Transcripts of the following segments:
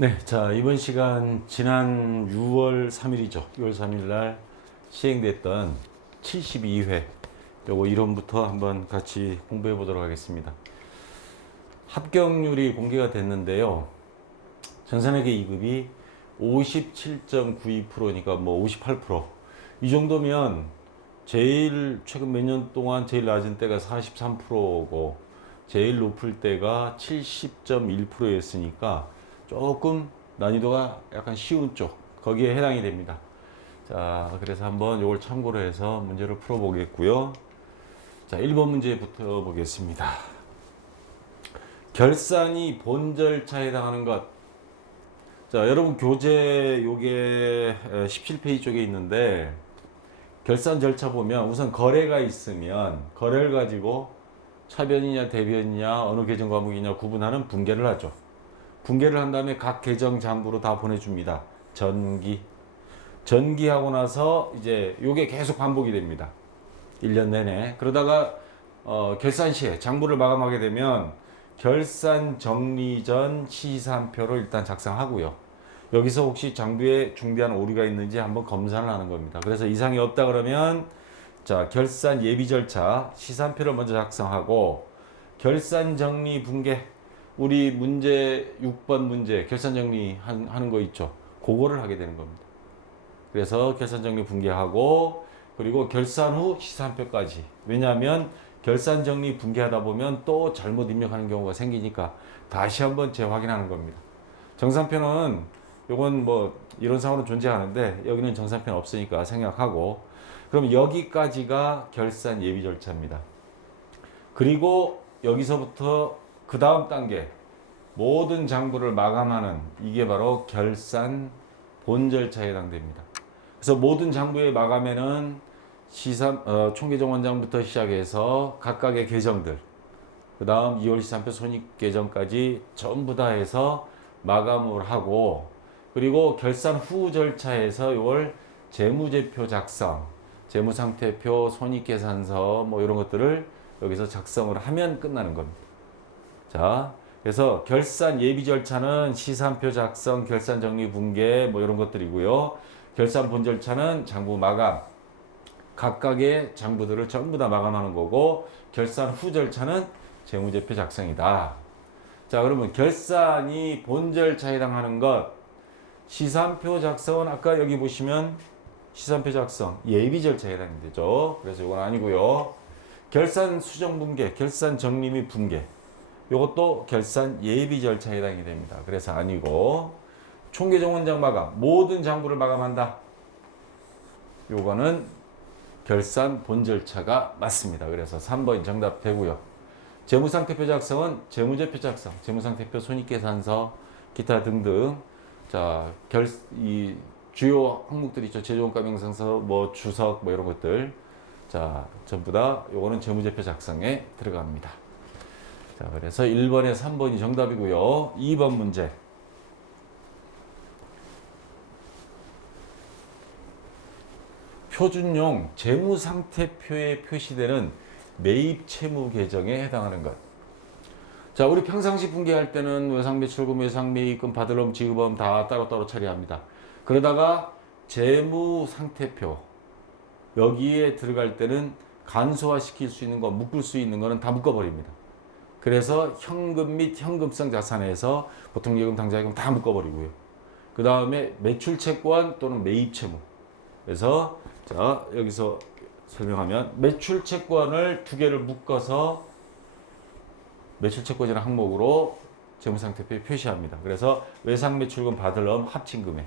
네, 자, 이번 시간 지난 6월 3일이죠. 6월 3일 날 시행됐던 72회 요거 이론부터 한번 같이 공부해 보도록 하겠습니다. 합격률이 공개가 됐는데요. 전산회계 2급이 57.92%니까 뭐 58%. 이 정도면 제일 최근 몇 년 동안 제일 낮은 때가 43%고 제일 높을 때가 70.1%였으니까 조금 난이도가 약간 쉬운 쪽 거기에 해당이 됩니다. 자, 그래서 한번 이걸 참고로 해서 문제를 풀어 보겠고요. 자, 1번 문제부터 보겠습니다. 결산이 본 절차에 해당하는 것. 자, 여러분 교재 요게 17페이지 쪽에 있는데 결산 절차 보면 우선 거래가 있으면 거래를 가지고 차변이냐 대변이냐 어느 계정 과목이냐 구분하는 분계를 하죠. 분계를 한 다음에 각 계정 장부로 다 보내줍니다. 전기하고 나서 이제 요게 계속 반복이 됩니다. 1년 내내. 그러다가 결산 시에 장부를 마감하게 되면 결산 정리 전 시산표를 일단 작성하고요. 여기서 혹시 장부에 중대한 오류가 있는지 한번 검사를 하는 겁니다. 그래서 이상이 없다 그러면 자, 결산 예비 절차 시산표를 먼저 작성하고 결산 정리 분계 우리 문제 6번 문제 결산 정리 하는 거 있죠. 그거를 하게 되는 겁니다. 그래서 결산 정리 분계하고 그리고 결산 후 시산표까지. 왜냐하면 결산 정리 분계하다 보면 또 잘못 입력하는 경우가 생기니까 다시 한번 재확인하는 겁니다. 정산표는 요건 뭐 이론상으로 존재하는데 여기는 정산표는 없으니까 생략하고 그럼 여기까지가 결산 예비 절차입니다. 그리고 여기서부터 그 다음 단계 모든 장부를 마감하는 이게 바로 결산 본 절차에 해당됩니다. 그래서 모든 장부의 마감에는 총계정 원장부터 시작해서 각각의 계정들 그 다음 2월 시산표 손익 계정까지 전부 다 해서 마감을 하고 그리고 결산 후 절차에서 이걸 재무제표 작성 재무상태표 손익계산서 뭐 이런 것들을 여기서 작성을 하면 끝나는 겁니다. 자, 그래서 결산 예비 절차는 시산표 작성, 결산 정리 분계 뭐 이런 것들이고요. 결산 본 절차는 장부 마감, 각각의 장부들을 전부 다 마감하는 거고 결산 후 절차는 재무제표 작성이다. 자, 그러면 결산이 본 절차에 해당하는 것 시산표 작성은 아까 여기 보시면 시산표 작성 예비 절차에 해당이 되죠. 그래서 이건 아니고요. 결산 수정 분계, 결산 정리 및 분계 이것도 결산 예비 절차에 해당이 됩니다. 그래서 아니고 총계정 원장 마감 모든 장부를 마감한다. 요거는 결산 본 절차가 맞습니다. 그래서 3번이 정답 되고요. 재무상태표 작성은 재무제표 작성, 재무상태표 손익계산서 기타 등등 자, 이 주요 항목들 있죠. 재조원가 명상서, 뭐 주석, 뭐 이런 것들. 자, 전부 다 요거는 재무제표 작성에 들어갑니다. 자, 그래서 1번에 3번이 정답이고요. 2번 문제. 표준용 재무상태표에 표시되는 매입 채무 계정에 해당하는 것. 자, 우리 평상시 분계할 때는 외상매출금, 외상매입금, 받을럼, 지급엄 다 따로따로 처리합니다. 그러다가 재무상태표 여기에 들어갈 때는 간소화 시킬 수 있는 거, 묶을 수 있는 거는 다 묶어버립니다. 그래서 현금 및 현금성 자산에서 보통 예금, 당좌예금 다 묶어버리고요. 그 다음에 매출채권 또는 매입채무. 그래서 자, 여기서 설명하면 매출채권을 두 개를 묶어서 매출채권이라는 항목으로 재무상태표에 표시합니다. 그래서 외상매출금 받을럼 합친금액.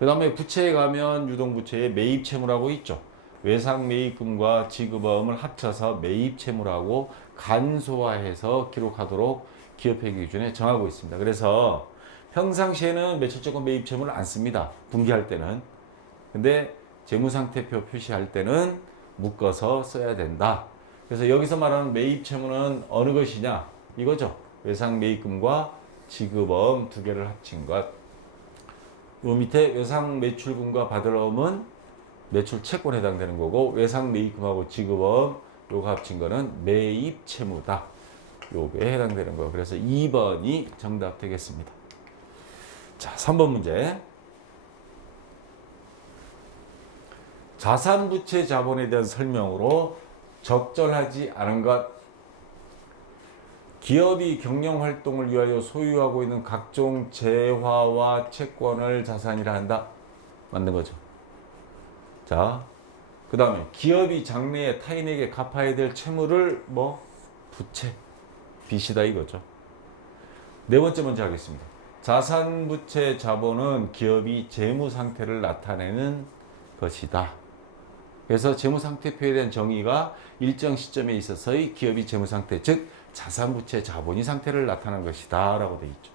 그 다음에 부채에 가면 유동부채에 매입채무라고 있죠. 외상매입금과 지급어음을 합쳐서 매입채무라고 간소화해서 기록하도록 기업회계 기준에 정하고 있습니다. 그래서 평상시에는 매출채권 매입채무를 안 씁니다. 분기할 때는. 근데 재무상태표 표시할 때는 묶어서 써야 된다. 그래서 여기서 말하는 매입채무는 어느 것이냐? 이거죠. 외상매입금과 지급어음 두 개를 합친 것. 요 밑에 외상매출금과 받을어음은 매출채권에 해당되는 거고 외상매입금하고 지급어음 요거 합친 거는 매입채무다. 요거에 해당되는 거예요. 그래서 2번이 정답 되겠습니다. 자, 3번 문제. 자산부채 자본에 대한 설명으로 적절하지 않은 것. 기업이 경영활동을 위하여 소유하고 있는 각종 재화와 채권을 자산이라 한다. 맞는 거죠. 자, 그 다음에 기업이 장래에 타인에게 갚아야 될 채무를 부채, 빚이다 이거죠. 네 번째 문제 하겠습니다. 자산부채 자본은 기업이 재무 상태를 나타내는 것이다. 그래서 재무 상태표에 대한 정의가 일정 시점에 있어서의 기업이 재무 상태, 즉 자산부채 자본이 상태를 나타낸 것이다 라고 되어 있죠.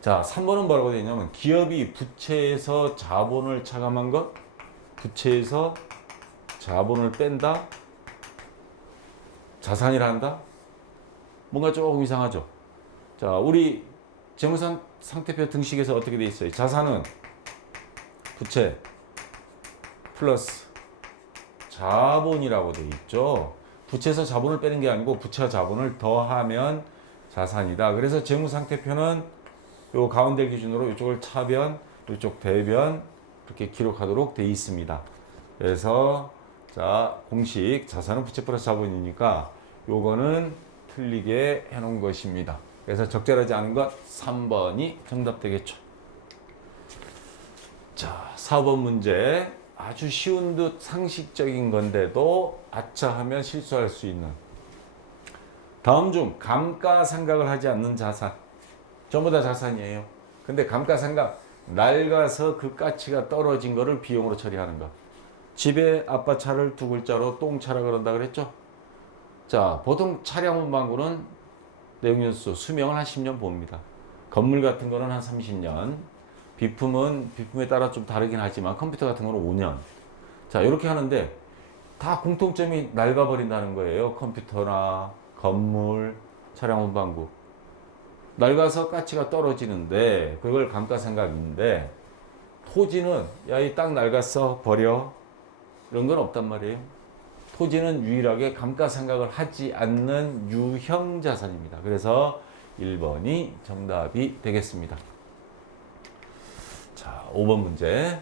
자, 3번은 뭐라고 되어 있냐면 기업이 부채에서 자본을 차감한 것, 부채에서 자본을 뺀다, 자산이라 한다. 뭔가 조금 이상하죠. 자, 우리 재무상태표 등식에서 어떻게 되어 있어요? 자산은 부채 플러스 자본이라고 되어 있죠. 부채에서 자본을 빼는 게 아니고 부채와 자본을 더하면 자산이다. 그래서 재무상태표는 요 가운데 기준으로 이쪽을 차변, 이쪽 대변 이렇게 기록하도록 되어 있습니다. 그래서 자, 공식 자산은 부채 플러스 자본이니까 요거는 틀리게 해놓은 것입니다. 그래서 적절하지 않은 것 3번이 정답 되겠죠. 자, 4번 문제. 아주 쉬운 듯 상식적인 건데도 아차 하면 실수할 수 있는 다음 중 감가상각을 하지 않는 자산. 전부 다 자산이에요. 근데 감가상각, 낡아서 그 가치가 떨어진 거를 비용으로 처리하는 거. 집에 아빠 차를 두 글자로 똥차라 그런다 그랬죠. 자, 보통 차량 운반구는 내용연수 수명을 한 10년 봅니다. 건물 같은 거는 한 30년. 비품은 비품에 따라 좀 다르긴 하지만 컴퓨터 같은 거는 5년. 자, 이렇게 하는데 다 공통점이 낡아버린다는 거예요. 컴퓨터나 건물, 차량 운반구. 낡아서 가치가 떨어지는데 그걸 감가상각인데 토지는 야, 이 땅 낡았어 버려 이런 건 없단 말이에요. 토지는 유일하게 감가상각을 하지 않는 유형자산입니다. 그래서 1번이 정답이 되겠습니다. 자, 5번 문제.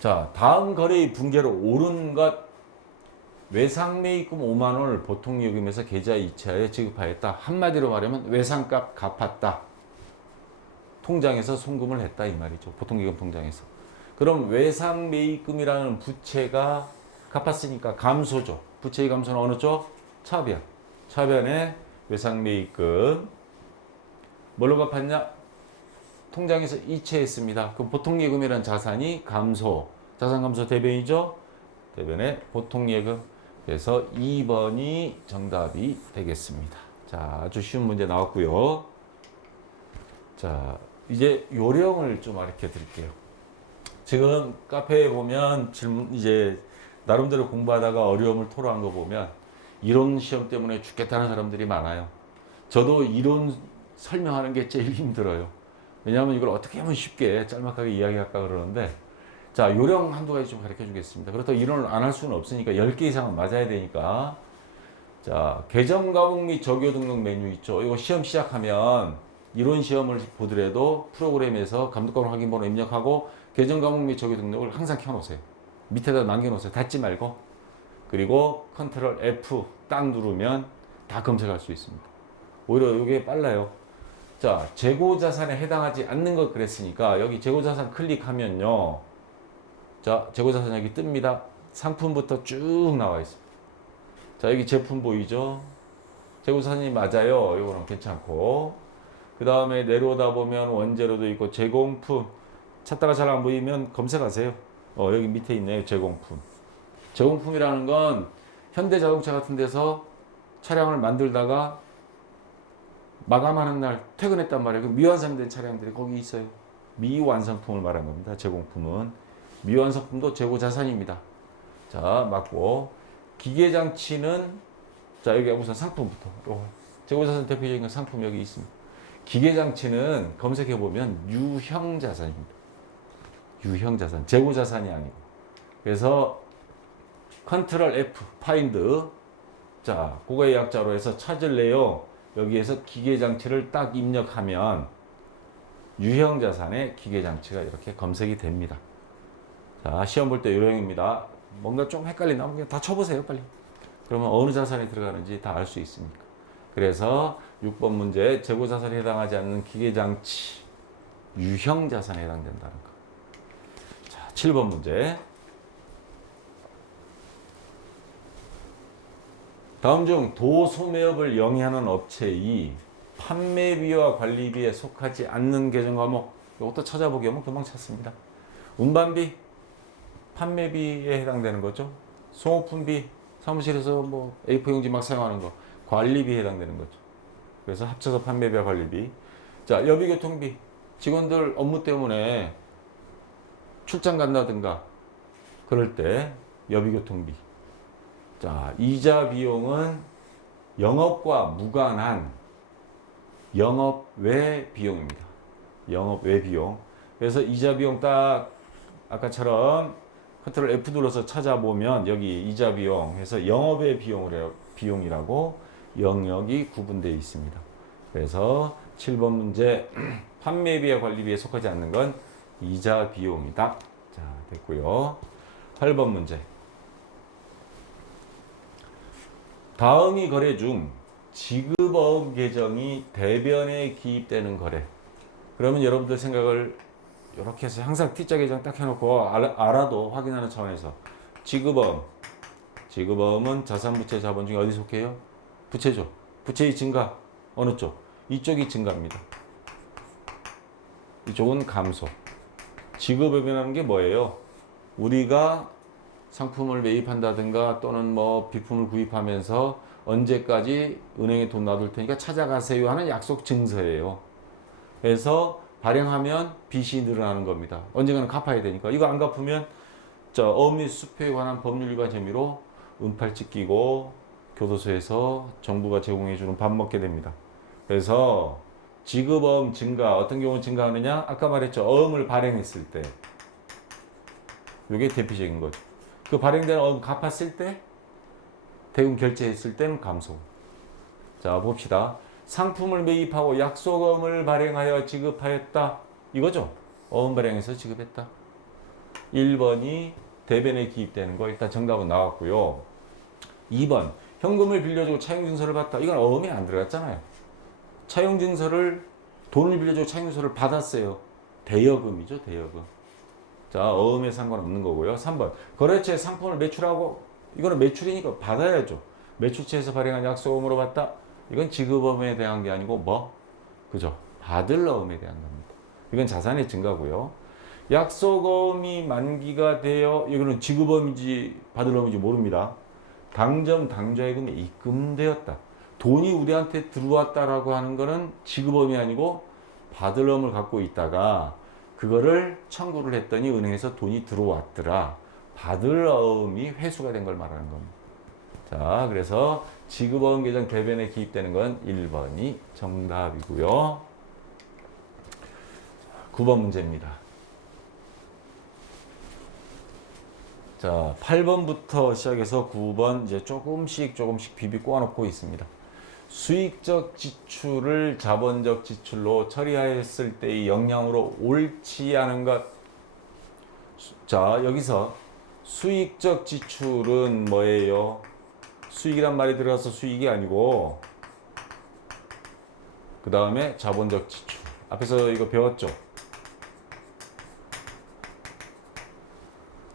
자, 다음 거래의 붕괴로 오른 것. 외상매입금 5만 원을 보통예금에서 계좌 이체하여 지급하였다. 한마디로 말하면 외상값 갚았다. 통장에서 송금을 했다 이 말이죠. 보통예금 통장에서. 그럼 외상매입금이라는 부채가 갚았으니까 감소죠. 부채의 감소는 어느 쪽? 차변. 차변에 외상매입금. 뭘로 갚았냐? 통장에서 이체했습니다. 그럼 보통예금이라는 자산이 감소. 자산 감소 대변이죠. 대변에 보통예금. 그래서 2번이 정답이 되겠습니다. 자, 아주 쉬운 문제 나왔고요. 자, 이제 요령을 좀 가르쳐 드릴게요. 지금 카페에 보면 질문 이제 나름대로 공부하다가 어려움을 토로한 거 보면 이론 시험 때문에 죽겠다는 사람들이 많아요. 저도 이론 설명하는 게 제일 힘들어요. 왜냐하면 이걸 어떻게 하면 쉽게 짤막하게 이야기할까 그러는데 자, 요령 한두 가지 좀 가르쳐 주겠습니다. 그렇다고 이론을 안 할 수는 없으니까 10개 이상은 맞아야 되니까. 자, 계정 과목 및 적요 등록 메뉴 있죠. 이거 시험 시작하면 이론 시험을 보더라도 프로그램에서 감독 과목 확인 번호 입력하고 계정 과목 및 적요 등록을 항상 켜 놓으세요. 밑에다 남겨 놓으세요. 닫지 말고. 그리고 컨트롤 F 딱 누르면 다 검색할 수 있습니다. 오히려 이게 빨라요. 자, 재고자산에 해당하지 않는 것 그랬으니까 여기 재고자산 클릭하면요. 자, 재고자산 여기 뜹니다. 상품부터 쭉 나와 있습니다. 자, 여기 제품 보이죠? 재고자산이 맞아요. 이거는 괜찮고. 그 다음에 내려오다 보면 원재료도 있고 제공품. 찾다가 잘 안 보이면 검색하세요. 여기 밑에 있네요. 제공품. 제공품이라는 건 현대자동차 같은 데서 차량을 만들다가 마감하는 날 퇴근했단 말이에요. 미완성된 차량들이 거기 있어요. 미완성품을 말하는 겁니다. 제공품은. 미완성품도 재고자산입니다. 자, 맞고. 기계장치는 자, 여기 우선 상품부터. 재고자산 대표적인 건 상품 여기 있습니다. 기계장치는 검색해보면 유형자산입니다. 유형자산. 재고자산이 아니고. 그래서 컨트롤 F, 파인드. 자, 그거의 약자로 해서 찾을래요. 여기에서 기계장치를 딱 입력하면 유형 자산의 기계장치가 이렇게 검색이 됩니다. 자, 시험 볼 때 요령입니다. 뭔가 좀 헷갈린다 그냥 다 쳐보세요, 빨리. 그러면 어느 자산이 들어가는지 다 알 수 있으니까. 그래서 6번 문제, 재고 자산에 해당하지 않는 기계장치, 유형 자산에 해당된다는 거. 자, 7번 문제. 다음 중 도소매업을 영위하는 업체의 판매비와 관리비에 속하지 않는 계정 과목, 이것도 찾아보기 하면 금방 찾습니다. 운반비, 판매비에 해당되는 거죠. 소모품비, 사무실에서 뭐 A4 용지 막 사용하는 거, 관리비에 해당되는 거죠. 그래서 합쳐서 판매비와 관리비. 자, 여비교통비, 직원들 업무 때문에 출장 간다든가 그럴 때 여비교통비. 자, 이자 비용은 영업과 무관한 영업 외 비용입니다. 영업 외 비용. 그래서 이자 비용 딱 아까처럼 컨트롤 F 눌러서 찾아보면 여기 이자 비용 해서 영업의 비용이라고 영역이 구분되어 있습니다. 그래서 7번 문제 판매비와 관리비에 속하지 않는 건 이자 비용이다. 자, 됐고요. 8번 문제. 다음이 거래 중 지급어음 계정이 대변에 기입되는 거래. 그러면 여러분들 생각을 이렇게 해서 항상 T자 계정 딱 해놓고 알아도 확인하는 차원에서 지급어음은 자산부채 자본 중에 어디 속해요? 부채죠. 부채의 증가 어느 쪽? 이쪽이 증가입니다. 이쪽은 감소. 지급어음이라는 게 뭐예요? 우리가 상품을 매입한다든가 또는 뭐 비품을 구입하면서 언제까지 은행에 돈 놔둘 테니까 찾아가세요 하는 약속 증서예요. 그래서 발행하면 빚이 늘어나는 겁니다. 언젠가는 갚아야 되니까. 이거 안 갚으면 어음 및 수표에 관한 법률 위반 혐의로 은팔찌 끼고 교도소에서 정부가 제공해주는 밥 먹게 됩니다. 그래서 지급어음 증가, 어떤 경우는 증가하느냐? 아까 말했죠. 어음을 발행했을 때. 이게 대표적인 거죠. 그 발행된 어음 갚았을 때, 대금 결제했을 때는 감소. 자, 봅시다. 상품을 매입하고 약속어음을 발행하여 지급하였다. 이거죠. 어음 발행해서 지급했다. 1번이 대변에 기입되는 거. 일단 정답은 나왔고요. 2번. 현금을 빌려주고 차용증서를 받다. 이건 어음이 안 들어갔잖아요. 차용증서를 돈을 빌려주고 차용증서를 받았어요. 대여금이죠. 대여금. 자, 어음에 상관없는 거고요. 3번. 거래처에 상품을 매출하고 이거는 매출이니까 받아야죠. 매출처에서 발행한 약속어음으로 받다. 이건 지급어음에 대한 게 아니고 뭐? 그죠? 받을 어음에 대한 겁니다. 이건 자산의 증가고요. 약속어음이 만기가 되어 이거는 지급어음인지 받을 어음인지 모릅니다. 당점 당좌예금에 입금되었다. 돈이 우리한테 들어왔다라고 하는 거는 지급어음이 아니고 받을 어음을 갖고 있다가 그거를 청구를 했더니 은행에서 돈이 들어왔더라. 받을 어음이 회수가 된 걸 말하는 겁니다. 자, 그래서 지급어음 계정 대변에 기입되는 건 1번이 정답이고요. 9번 문제입니다. 자, 8번부터 시작해서 9번 이제 조금씩 비비 꼬아놓고 있습니다. 수익적 지출을 자본적 지출로 처리하였을 때의 영향으로 옳지 않은 것. 자, 여기서 수익적 지출은 뭐예요? 수익이란 말이 들어가서 수익이 아니고 그 다음에 자본적 지출. 앞에서 이거 배웠죠?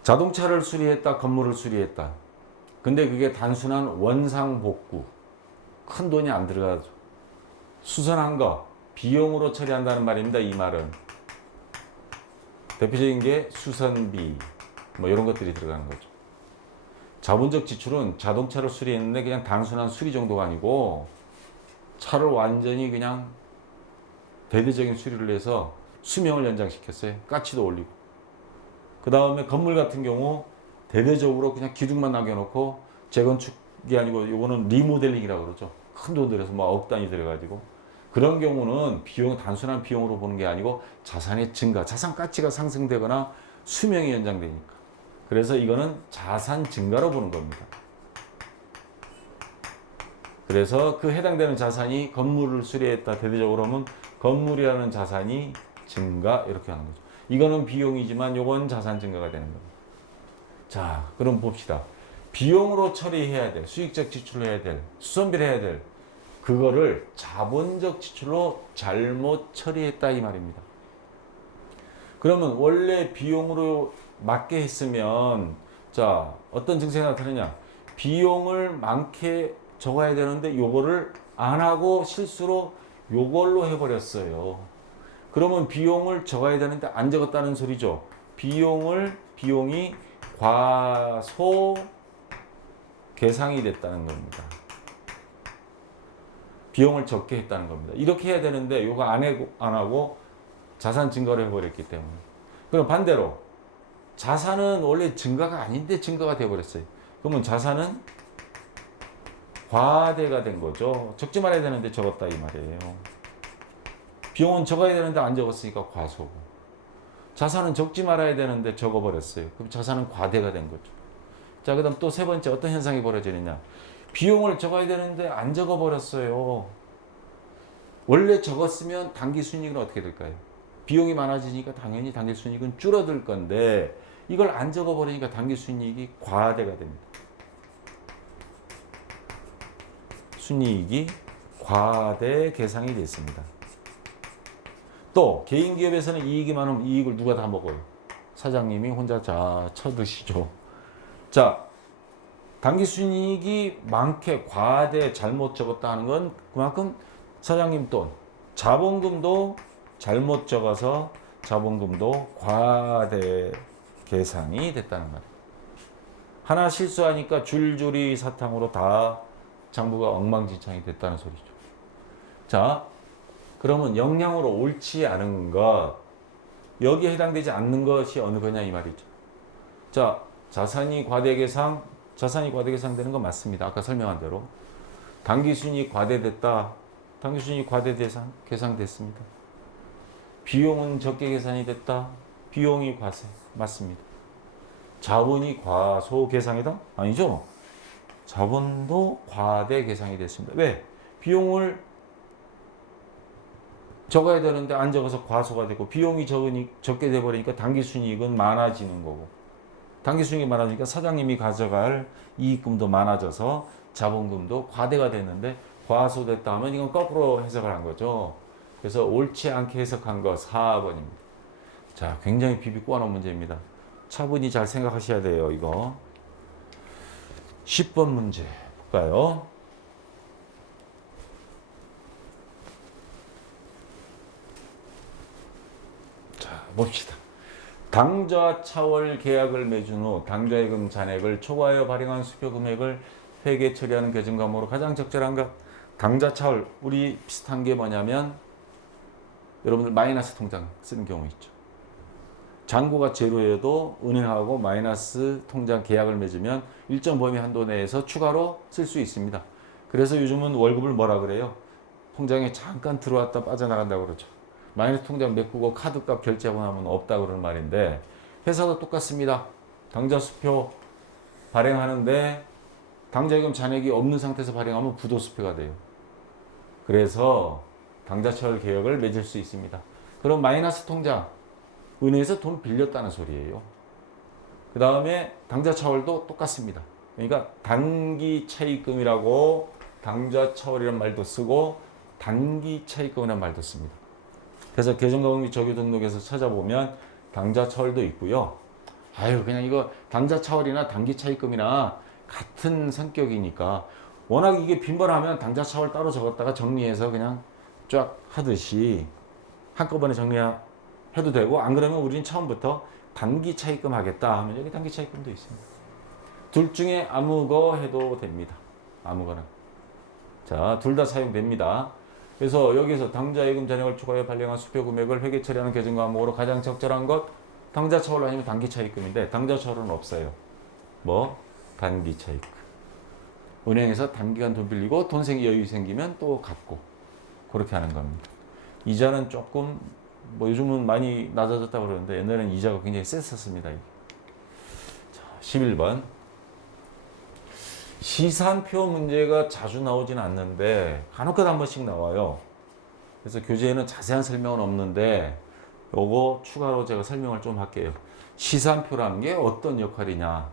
자동차를 수리했다, 건물을 수리했다. 근데 그게 단순한 원상복구. 큰 돈이 안 들어가죠. 수선한 거, 비용으로 처리한다는 말입니다. 이 말은. 대표적인 게 수선비, 뭐 이런 것들이 들어가는 거죠. 자본적 지출은 자동차를 수리했는데 그냥 단순한 수리 정도가 아니고 차를 완전히 그냥 대대적인 수리를 해서 수명을 연장시켰어요. 가치도 올리고. 그 다음에 건물 같은 경우 대대적으로 그냥 기둥만 남겨놓고 재건축이 아니고 이거는 리모델링이라고 그러죠. 큰 돈 들여서 뭐 억 단위 들여가지고 그런 경우는 단순한 비용으로 보는 게 아니고 자산의 증가, 자산 가치가 상승되거나 수명이 연장되니까. 그래서 이거는 자산 증가로 보는 겁니다. 그래서 그 해당되는 자산이 건물을 수리했다 대대적으로 하면 건물이라는 자산이 증가 이렇게 하는 거죠. 이거는 비용이지만 요건 자산 증가가 되는 겁니다. 자, 그럼 봅시다. 비용으로 처리해야 될, 수익적 지출을 해야 될, 수선비를 해야 될 그거를 자본적 지출로 잘못 처리했다 이 말입니다. 그러면 원래 비용으로 맞게 했으면 자, 어떤 증세가 나타나냐? 비용을 많게 적어야 되는데 요거를 안 하고 실수로 요걸로 해버렸어요. 그러면 비용을 적어야 되는데 안 적었다는 소리죠. 비용이 과소 계상이 됐다는 겁니다. 비용을 적게 했다는 겁니다. 이렇게 해야 되는데 요거 안 하고 자산 증가를 해버렸기 때문에. 그럼 반대로 자산은 원래 증가가 아닌데 증가가 돼버렸어요. 그러면 자산은 과대가 된 거죠. 적지 말아야 되는데 적었다 이 말이에요. 비용은 적어야 되는데 안 적었으니까 과소고. 자산은 적지 말아야 되는데 적어버렸어요. 그럼 자산은 과대가 된 거죠. 자, 그 다음 또 세 번째 어떤 현상이 벌어지느냐. 비용을 적어야 되는데 안 적어버렸어요. 원래 적었으면 당기순이익은 어떻게 될까요? 비용이 많아지니까 당연히 당기순이익은 줄어들 건데 이걸 안 적어버리니까 당기순이익이 과대가 됩니다. 순이익이 과대 계상이 됐습니다. 또 개인기업에서는 이익이 많으면 이익을 누가 다 먹어요? 사장님이 혼자 다 쳐드시죠. 자, 당기순이익이 많게 과대 잘못 적었다 하는 건 그만큼 사장님 돈, 자본금도 잘못 적어서 자본금도 과대 계상이 됐다는 말이에요. 하나 실수하니까 줄줄이 사탕으로 다 장부가 엉망진창이 됐다는 소리죠. 자, 그러면 영향으로 옳지 않은 것, 여기에 해당되지 않는 것이 어느 거냐 이 말이죠. 자, 자산이 과대계상되는 건 맞습니다. 아까 설명한 대로. 당기순이익 과대됐다. 당기순이익 계상됐습니다. 비용은 적게 계산이 됐다. 비용이 과세. 맞습니다. 자본이 과소계상이다? 아니죠. 자본도 과대 계상이 됐습니다. 왜? 비용을 적어야 되는데 안 적어서 과소가 되고 비용이 적게 돼버리니까 당기순이익은 많아지는 거고 당기순이익이 많아지니까 사장님이 가져갈 이익금도 많아져서 자본금도 과대가 됐는데 과소됐다 하면 이건 거꾸로 해석을 한 거죠. 그래서 옳지 않게 해석한 거 4번입니다. 자, 굉장히 비비 꼬아놓은 문제입니다. 차분히 잘 생각하셔야 돼요. 이거 10번 문제 볼까요? 자, 봅시다. 당좌 차월 계약을 맺은 후 당좌예금 잔액을 초과하여 발행한 수표 금액을 회계 처리하는 계정 과목으로 가장 적절한 것. 당좌 차월 우리 비슷한 게 뭐냐면 여러분들 마이너스 통장 쓰는 경우 있죠. 잔고가 제로여도 은행하고 마이너스 통장 계약을 맺으면 일정 범위 한도 내에서 추가로 쓸 수 있습니다. 그래서 요즘은 월급을 뭐라 그래요? 통장에 잠깐 들어왔다 빠져나간다고 그러죠. 마이너스 통장 메꾸고 카드값 결제하고 나면 없다 그러는 말인데 회사도 똑같습니다. 당좌 수표 발행하는데 당좌예금 잔액이 없는 상태에서 발행하면 부도수표가 돼요. 그래서 당좌차월 계약을 맺을 수 있습니다. 그럼 마이너스 통장 은행에서 돈 빌렸다는 소리예요. 그 다음에 당좌차월도 똑같습니다. 그러니까 단기차입금이라고 당좌차월이라는 말도 쓰고 단기차입금이라는 말도 씁니다. 그래서 계정과목 및 조교 등록에서 찾아보면 당좌차월도 있고요. 아유, 그냥 이거 당좌차월이나 단기차입금이나 같은 성격이니까 워낙 이게 빈번하면 당좌차월 따로 적었다가 정리해서 그냥 쫙 하듯이 한꺼번에 정리해도 되고, 안 그러면 우리는 처음부터 단기차입금 하겠다 하면 여기 단기차입금도 있습니다. 둘 중에 아무 거 해도 됩니다. 아무거나. 자, 둘 다 사용됩니다. 그래서 여기서 당좌예금 잔액을 초과해 발행한 수표 금액을 회계 처리하는 계정 과목으로 가장 적절한 것 당좌차월 아니면 단기차입금인데 당좌차월은 없어요. 뭐? 단기차입금. 은행에서 단기간 돈 빌리고 돈 여유 생기면 또 갚고 그렇게 하는 겁니다. 이자는 조금 뭐 요즘은 많이 낮아졌다고 그러는데 옛날에는 이자가 굉장히 셌었습니다. 자, 11번. 시산표 문제가 자주 나오지는 않는데 간혹가다 한 번씩 나와요. 그래서 교재에는 자세한 설명은 없는데 요거 추가로 제가 설명을 좀 할게요. 시산표라는 게 어떤 역할이냐.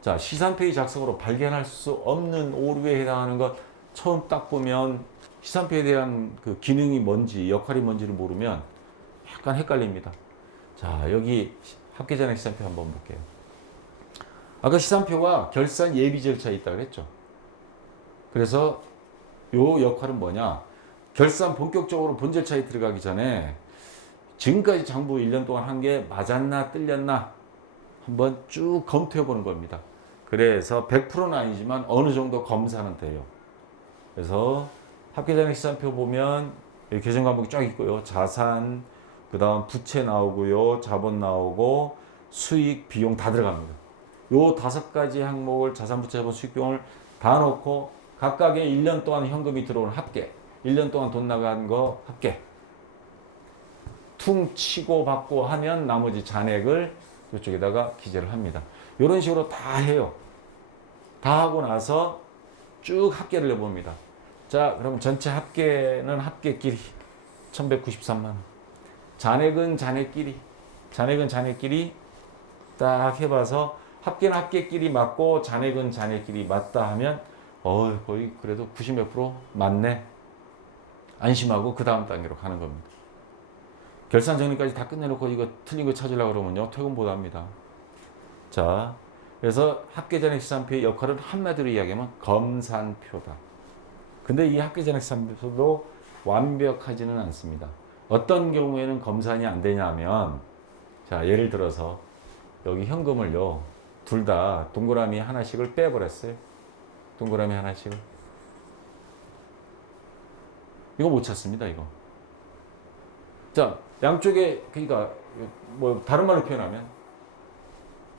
자, 시산표의 작성으로 발견할 수 없는 오류에 해당하는 것 처음 딱 보면 시산표에 대한 그 기능이 뭔지, 역할이 뭔지를 모르면 약간 헷갈립니다. 자, 여기 합계전액 시산표 한번 볼게요. 아까 시산표가 결산 예비 절차에 있다고 그랬죠. 그래서 요 역할은 뭐냐? 결산 본격적으로 본 절차에 들어가기 전에 지금까지 장부 1년 동안 한 게 맞았나 틀렸나 한번 쭉 검토해 보는 겁니다. 그래서 100%는 아니지만 어느 정도 검사는 돼요. 그래서 합계전액 시산표 보면 계정 과목이 쫙 있고요. 자산, 그 다음 부채 나오고요. 자본 나오고 수익, 비용 다 들어갑니다. 요 5가지 항목을 자산, 부채, 자본, 수익, 비용을 다 놓고 각각의 1년 동안 현금이 들어오는 합계, 1년 동안 돈 나간 거 합계 퉁 치고 받고 하면 나머지 잔액을 이쪽에다가 기재를 합니다. 이런 식으로 다 해요. 다 하고 나서 쭉 합계를 해봅니다. 자, 그럼 전체 합계는 합계끼리 1193만 원. 잔액은 잔액끼리 딱 해봐서 합계는 합계끼리 맞고 잔액은 잔액끼리 맞다 하면 거의 그래도 90몇 프로 맞네. 안심하고 그 다음 단계로 가는 겁니다. 결산 정리까지 다 끝내놓고 이거 틀린 거 찾으려고 그러면요 퇴근 못 합니다. 자, 그래서 합계전액 시산표의 역할은 한마디로 이야기하면 검산표다. 근데 이 합계전액 시산표도 완벽하지는 않습니다. 어떤 경우에는 검산이 안 되냐면, 자, 예를 들어서 여기 현금을요 둘 다 동그라미 하나씩을 빼버렸어요. 동그라미 하나씩을. 이거 못 찾습니다. 이거. 자, 양쪽에, 그러니까 뭐 다른 말로 표현하면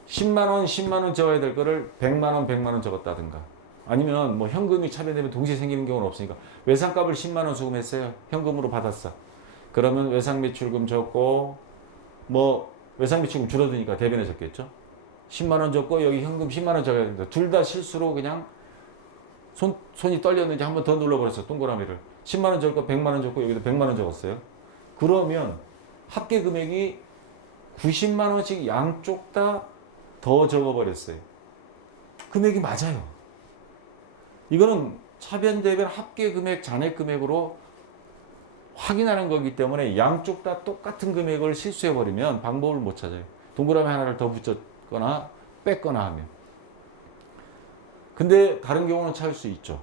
10만 원 적어야 될 거를 100만 원 적었다든가, 아니면 뭐 현금이 차변되면 동시에 생기는 경우는 없으니까 외상값을 10만 원 수금했어요. 현금으로 받았어. 그러면 외상 매출금 적고 뭐 외상 매출금 줄어드니까 대변에 적겠죠. 10만 원 적고 여기 현금 10만 원 적어야 된다. 둘 다 실수로 그냥 손이 떨렸는지 한 번 더 눌러버렸어. 동그라미를. 10만 원 적고 100만 원 적고 여기도 100만 원 적었어요. 그러면 합계 금액이 90만 원씩 양쪽 다 더 적어버렸어요. 금액이 맞아요. 이거는 차변대변 합계 금액, 잔액 금액으로 확인하는 거기 때문에 양쪽 다 똑같은 금액을 실수해버리면 방법을 못 찾아요. 동그라미 하나를 더 붙였거나 뺐거나 하면. 근데 다른 경우는 찾을 수 있죠.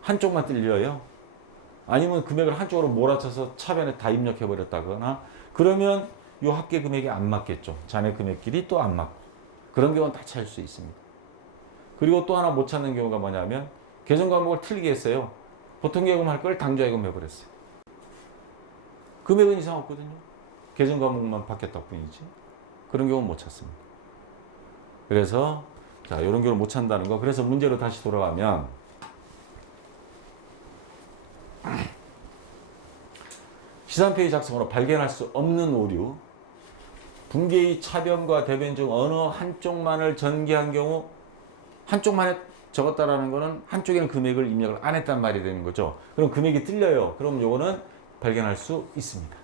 한쪽만 틀려요. 아니면 금액을 한쪽으로 몰아쳐서 차변에 다 입력해버렸다거나, 그러면 이 합계 금액이 안 맞겠죠. 잔액 금액끼리 또 안 맞고. 그런 경우는 다 찾을 수 있습니다. 그리고 또 하나 못 찾는 경우가 뭐냐면 계정 과목을 틀리게 했어요. 보통 계획금 할 걸 당좌예금 해버렸어요. 금액은 이상 없거든요. 계정 과목만 바뀌었다 뿐이지. 그런 경우는 못 찾습니다. 그래서 자, 이런 경우를 못 찾는다는 거. 그래서 문제로 다시 돌아가면 시산표의 작성으로 발견할 수 없는 오류, 분계의 차변과 대변 중 어느 한쪽만을 전개한 경우, 한쪽만 적었다라는 거는 한쪽에는 금액을 입력을 안 했단 말이 되는 거죠. 그럼 금액이 틀려요. 그럼 요거는 발견할 수 있습니다.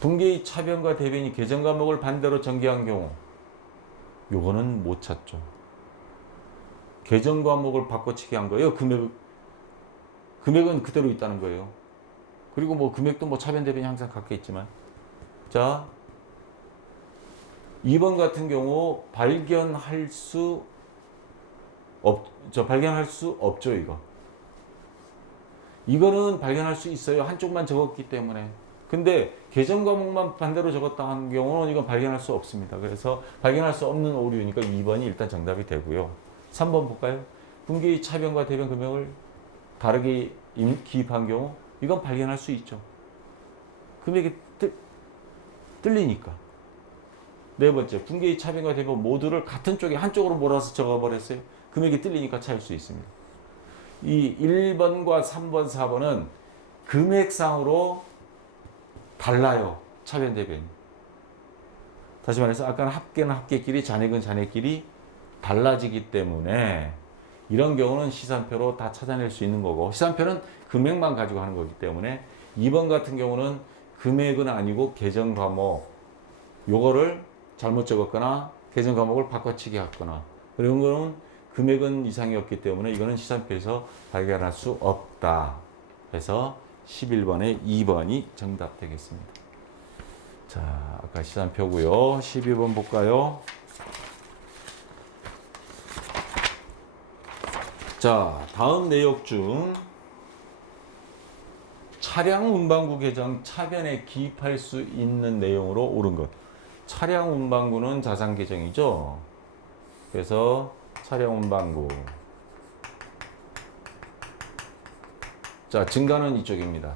분계의 차변과 대변이 계정 과목을 반대로 전개한 경우, 요거는 못 찾죠. 계정 과목을 바꿔치기 한 거예요. 금액은 그대로 있다는 거예요. 그리고 뭐 금액도 뭐 차변 대변이 항상 같게 있지만, 자, 2번 같은 경우 발견할 수 없죠, 이거. 이거는 발견할 수 있어요. 한쪽만 적었기 때문에. 근데 계정 과목만 반대로 적었다 한 경우는 이건 발견할 수 없습니다. 그래서 발견할 수 없는 오류니까 2번이 일단 정답이 되고요. 3번 볼까요? 분기의 차변과 대변 금액을 다르게 기입한 경우, 이건 발견할 수 있죠. 금액이 틀리니까. 네 번째, 분기의 차변과 대변 모두를 같은 쪽에 한쪽으로 몰아서 적어버렸어요. 금액이 틀리니까 찾을 수 있습니다. 이 1번과 3번, 4번은 금액상으로 달라요. 차변, 대변이. 다시 말해서 아까는 합계는 합계끼리, 잔액은 잔액끼리 달라지기 때문에 이런 경우는 시산표로 다 찾아낼 수 있는 거고, 시산표는 금액만 가지고 하는 거기 때문에 2번 같은 경우는 금액은 아니고 계정 과목 요거를 잘못 적었거나 계정 과목을 바꿔치기 했거나 그런 거는 금액은 이상이었기 때문에 이거는 시산표에서 발견할 수 없다. 그래서 11번에 2번이 정답 되겠습니다. 자, 아까 시산표고요. 12번 볼까요? 자, 다음 내역 중 차량 운반구 계정 차변에 기입할 수 있는 내용으로 옳은 것. 차량 운반구는 자산 계정이죠. 그래서 차량 운반구. 자, 증가는 이쪽입니다.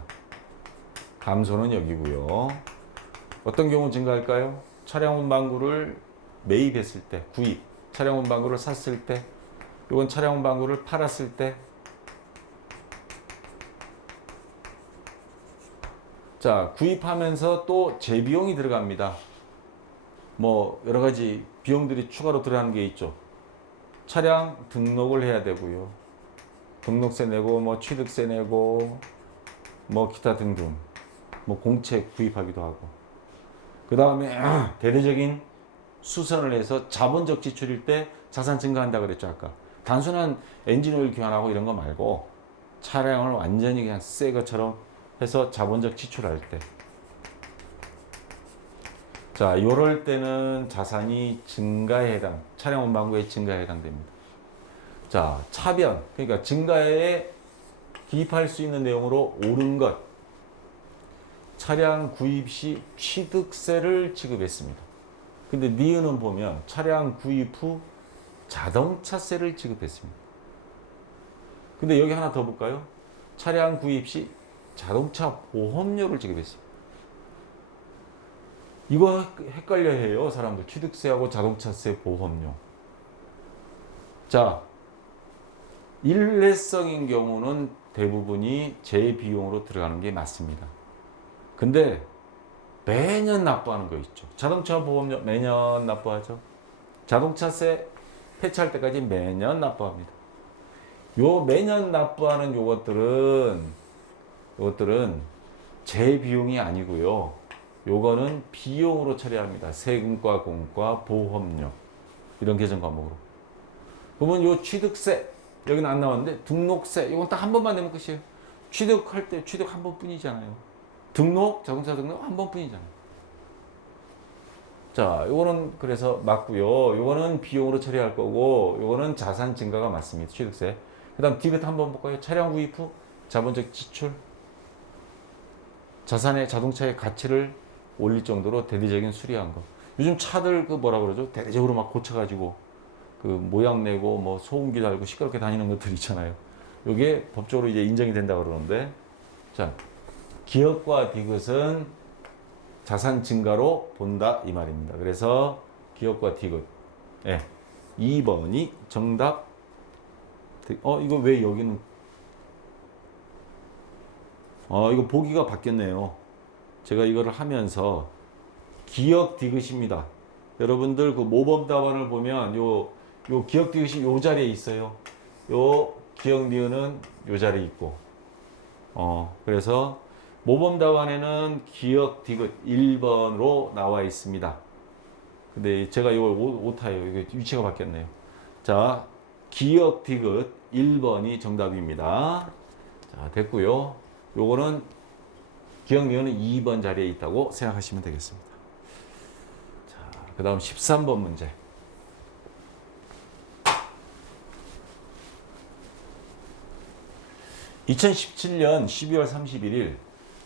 감소는 여기고요. 어떤 경우 증가할까요? 차량 운반구를 매입했을 때, 구입. 차량 운반구를 샀을 때, 이건 차량 운반구를 팔았을 때. 자, 구입하면서 또 재비용이 들어갑니다. 뭐 여러 가지 비용들이 추가로 들어가는 게 있죠. 차량 등록을 해야 되고요. 등록세 내고 뭐 취득세 내고 뭐 기타 등등 뭐 공채 구입하기도 하고 그 다음에 대대적인 수선을 해서 자본적 지출일 때 자산 증가한다 그랬죠 아까. 단순한 엔진오일 교환하고 이런 거 말고 차량을 완전히 그냥 새 것처럼 해서 자본적 지출할 때 자, 요럴 때는 자산이 증가에 해당, 차량 운반구의 증가에 해당됩니다. 자, 차변, 그러니까 증가에 기입할 수 있는 내용으로 옳은 것. 차량 구입 시 취득세를 지급했습니다. 근데 니은은 보면 차량 구입 후 자동차세를 지급했습니다. 근데 여기 하나 더 볼까요? 차량 구입 시 자동차 보험료를 지급했습니다. 이거 헷갈려 해요, 사람들. 취득세하고 자동차세 보험료. 자, 일회성인 경우는 대부분이 재비용으로 들어가는 게 맞습니다. 근데 매년 납부하는 거 있죠. 자동차 보험료 매년 납부하죠. 자동차세 폐차할 때까지 매년 납부합니다. 요 매년 납부하는 요것들은 재비용이 아니고요. 요거는 비용으로 처리합니다. 세금과 공과 보험료 이런 계정 과목으로. 그러면 요 취득세 여기는 안 나왔는데 등록세 이건 딱 한 번만 내면 끝이에요. 취득할 때 취득 한 번뿐이잖아요. 등록 자동차 등록 한 번뿐이잖아요. 자, 요거는 그래서 맞고요. 요거는 비용으로 처리할 거고 요거는 자산 증가가 맞습니다. 취득세. 그다음 디귿 한번 볼까요? 차량 구입 후 자본적 지출 자산의 자동차의 가치를 올릴 정도로 대대적인 수리한 거. 요즘 차들 그 뭐라 그러죠? 대대적으로 막 고쳐가지고 그 모양 내고 뭐 소음기 달고 시끄럽게 다니는 것들 있잖아요. 이게 법적으로 이제 인정이 된다 그러는데, 자, 기업과 디귿은 자산 증가로 본다 이 말입니다. 그래서 기업과 디귿, 예, 2번이 정답. 이거 왜 여기는? 이거 보기가 바뀌었네요. 제가 이거를 하면서 기억 디귿입니다. 여러분들 그 모범 답안을 보면 요 기억 디귿이 요 자리에 있어요. 요 기억 니은은 요 자리에 있고. 그래서 모범 답안에는 기억 디귿 1번으로 나와 있습니다. 근데 제가 이걸 오타예요. 이게 위치가 바뀌었네요. 자, 기억 디귿 1번이 정답입니다. 자, 됐고요. 요거는 기억 니은은 2번 자리에 있다고 생각하시면 되겠습니다. 자, 그 다음 13번 문제. (2017년 12월 31일)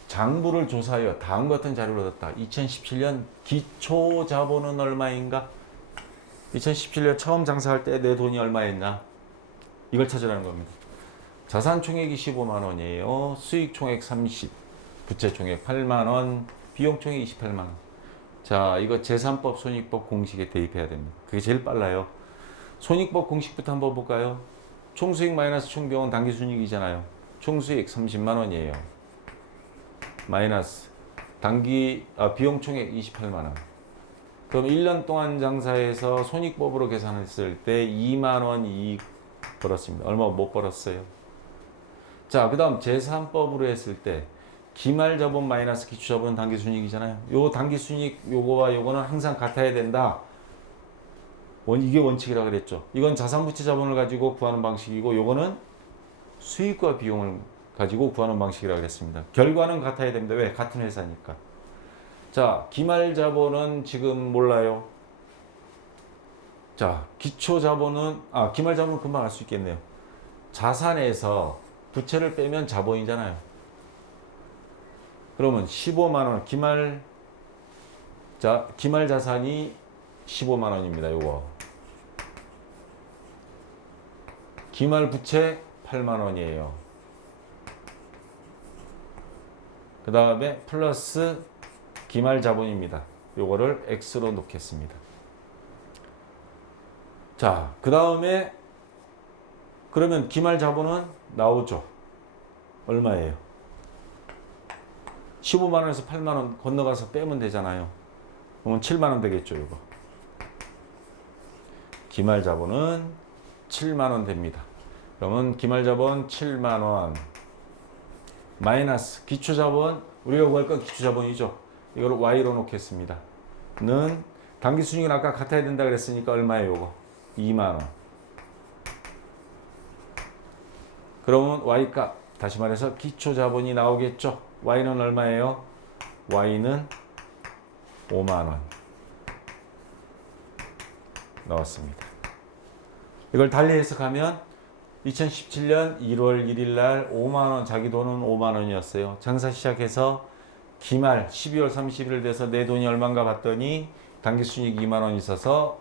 장부를 조사하여 다음과 같은 자료를 얻었다. 2017년 기초 자본은 얼마인가? 2017년 처음 장사할 때 내 돈이 얼마였나? 이걸 찾으라는 겁니다. 자산 총액이 15만 원이에요. 수익 총액 30, 부채 총액 8만 원, 비용 총액 28만 원. 자, 이거 재산법, 손익법 공식에 대입해야 됩니다. 그게 제일 빨라요. 손익법 공식부터 한번 볼까요? 총수익 마이너스 총비용은 당기순이익이잖아요. 총수익 30만 원이에요. 마이너스 비용 총액 28만 원. 그럼 1년 동안 장사해서 손익법으로 계산했을 때 2만 원 이익 벌었습니다. 얼마 못 벌었어요. 자, 그 다음 재산법으로 했을 때 기말 자본 마이너스 기초 자본은 단기 순이익이잖아요. 요 단기 순이익 요거와 요거는 항상 같아야 된다. 이게 원칙이라고 그랬죠. 이건 자산 부채 자본을 가지고 구하는 방식이고 요거는 수익과 비용을 가지고 구하는 방식이라고 그랬습니다. 결과는 같아야 됩니다. 왜? 같은 회사니까. 자, 기말 자본은 지금 몰라요. 자, 기초 자본은 기말 자본은 금방 알 수 있겠네요. 자산에서 부채를 빼면 자본이잖아요. 그러면 15만 원 기말 자산이 15만 원입니다. 요거. 기말 부채 8만 원이에요. 그 다음에 플러스 기말 자본입니다. 요거를 X로 놓겠습니다. 자, 그 다음에 그러면 기말 자본은 나오죠. 얼마예요? 15만 원에서 8만 원 건너가서 빼면 되잖아요. 그러면 7만 원 되겠죠, 이거. 기말 자본은 7만 원 됩니다. 그러면 기말 자본 7만 원 마이너스 기초 자본, 우리가 구할 건 기초 자본이죠. 이걸 Y로 놓겠습니다. 는 단기 순이익은 아까 같아야 된다 그랬으니까 얼마예요, 이거? 2만 원. 그러면 Y 값, 다시 말해서 기초 자본이 나오겠죠. Y는 얼마예요? Y는 5만 원 넣었습니다. 이걸 달리 해석하면 2017년 1월 1일 날 5만 원, 자기 돈은 5만 원이었어요. 장사 시작해서 기말 12월 30일 돼서 내 돈이 얼마인가 봤더니 단기 순이익 2만 원 있어서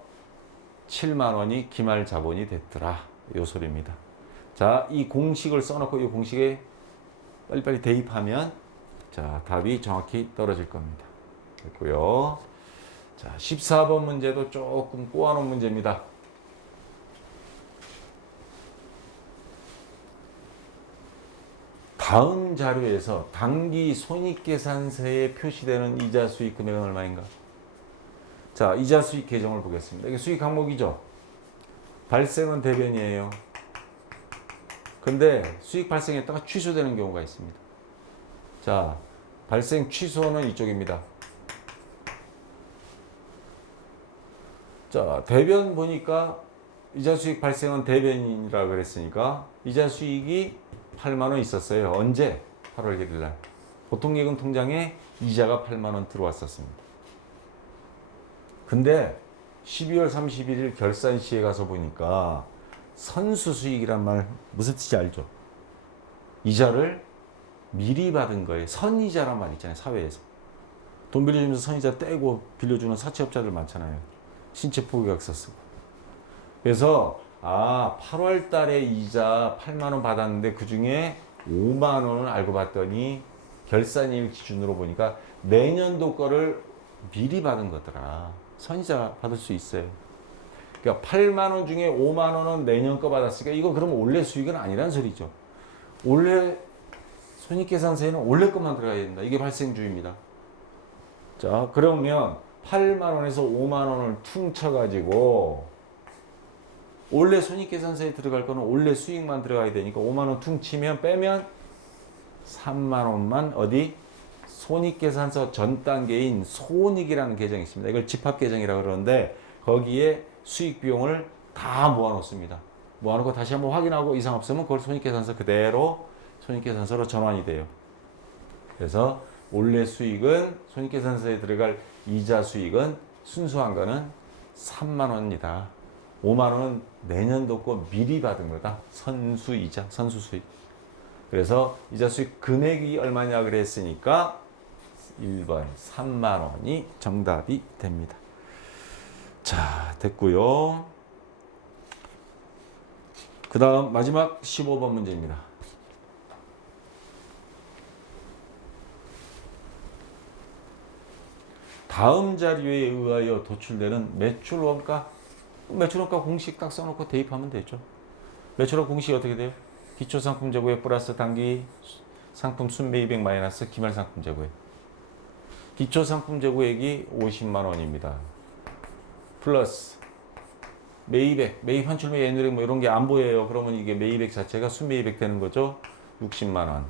7만 원이 기말 자본이 됐더라. 요 소리입니다. 자, 이 공식을 써놓고 이 공식에 빨리빨리 대입하면 자, 답이 정확히 떨어질 겁니다. 됐고요. 자, 14번 문제도 조금 꼬아놓은 문제입니다. 다음 자료에서 단기 손익계산서에 표시되는 이자 수익 금액은 얼마인가? 자, 이자 수익 계정을 보겠습니다. 이게 수익 항목이죠. 발생은 대변이에요. 근데 수익 발생했다가 취소되는 경우가 있습니다. 자, 발생 취소는 이쪽입니다. 자, 대변 보니까 이자 수익 발생은 대변이라고 그랬으니까 이자 수익이 8만 원 있었어요. 언제? 8월 1일 날. 보통예금 통장에 이자가 8만 원 들어왔었습니다. 근데 12월 31일 결산 시에 가서 보니까 선수 수익이란 말 무슨 뜻인지 알죠? 이자를 미리 받은 거예요. 선이자란 말 있잖아요. 사회에서. 돈 빌려주면서 선이자 떼고 빌려주는 사채업자들 많잖아요. 신체 포기각서 쓰고. 그래서 8월 달에 이자 8만 원 받았는데 그중에 5만 원을 알고 봤더니 결산일 기준으로 보니까 내년도 거를 미리 받은 거더라. 선이자 받을 수 있어요. 그러니까 8만 원 중에 5만 원은 내년 거 받았으니까 이거 그러면 원래 수익은 아니란 소리죠. 원래 손익계산서에는 원래 것만 들어가야 된다. 이게 발생주의입니다. 자, 그러면 8만 원에서 5만 원을 퉁쳐가지고 원래 손익계산서에 들어갈 거는 원래 수익만 들어가야 되니까 5만 원 퉁치면 빼면 3만 원만 어디? 손익계산서 전 단계인 손익이라는 계정이 있습니다. 이걸 집합계정이라고 그러는데 거기에 수익 비용을 다 모아놓습니다. 모아놓고 다시 한번 확인하고 이상 없으면 그걸 손익계산서 그대로 손익계산서로 전환이 돼요. 그래서 원래 수익은 손익계산서에 들어갈 이자 수익은 순수한 거는 3만 원이다. 5만 원은 내년도 거 미리 받은 거다. 선수이자, 선수수익. 그래서 이자 수익 금액이 얼마냐 그랬으니까 1번 3만 원이 정답이 됩니다. 자, 됐고요. 그 다음 마지막 15번 문제입니다. 다음 자료에 의하여 도출되는 매출원가, 매출원가 공식 딱 써놓고 대입하면 되죠. 매출원 공식이 어떻게 돼요? 기초상품 재고액 플러스 단기 상품 순매입액 마이너스 기말상품 재고액. 기초상품 재고액이 50만 원입니다. 플러스 매입액, 매입 환출매 예누력 뭐 이런 게 안 보여요. 그러면 이게 매입액 자체가 순매입액 되는 거죠. 60만 원.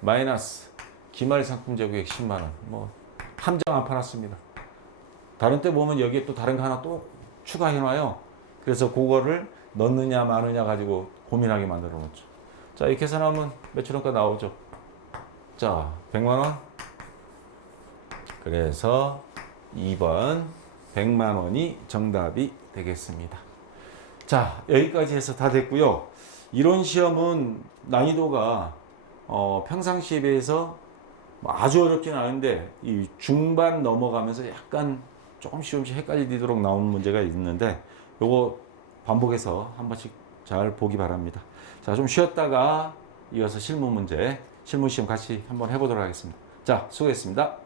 마이너스 기말 상품 제공액 10만 원. 뭐 함정 안 팔았습니다. 다른 때 보면 여기에 또 다른 거 하나 또 추가해 놔요. 그래서 그거를 넣느냐 마느냐 가지고 고민하게 만들어 놓죠. 자, 이렇게 계산하면 매출 원가 나오죠. 자, 100만 원. 그래서 2번 100만 원이 정답이 되겠습니다. 자, 여기까지 해서 다 됐고요. 이론 시험은 난이도가 평상시에 비해서 뭐 아주 어렵지는 않은데 이 중반 넘어가면서 약간 조금씩 헷갈리도록 나오는 문제가 있는데 요거 반복해서 한 번씩 잘 보기 바랍니다. 자, 좀 쉬었다가 이어서 실무 문제, 실무 시험 같이 한번 해보도록 하겠습니다. 자, 수고했습니다.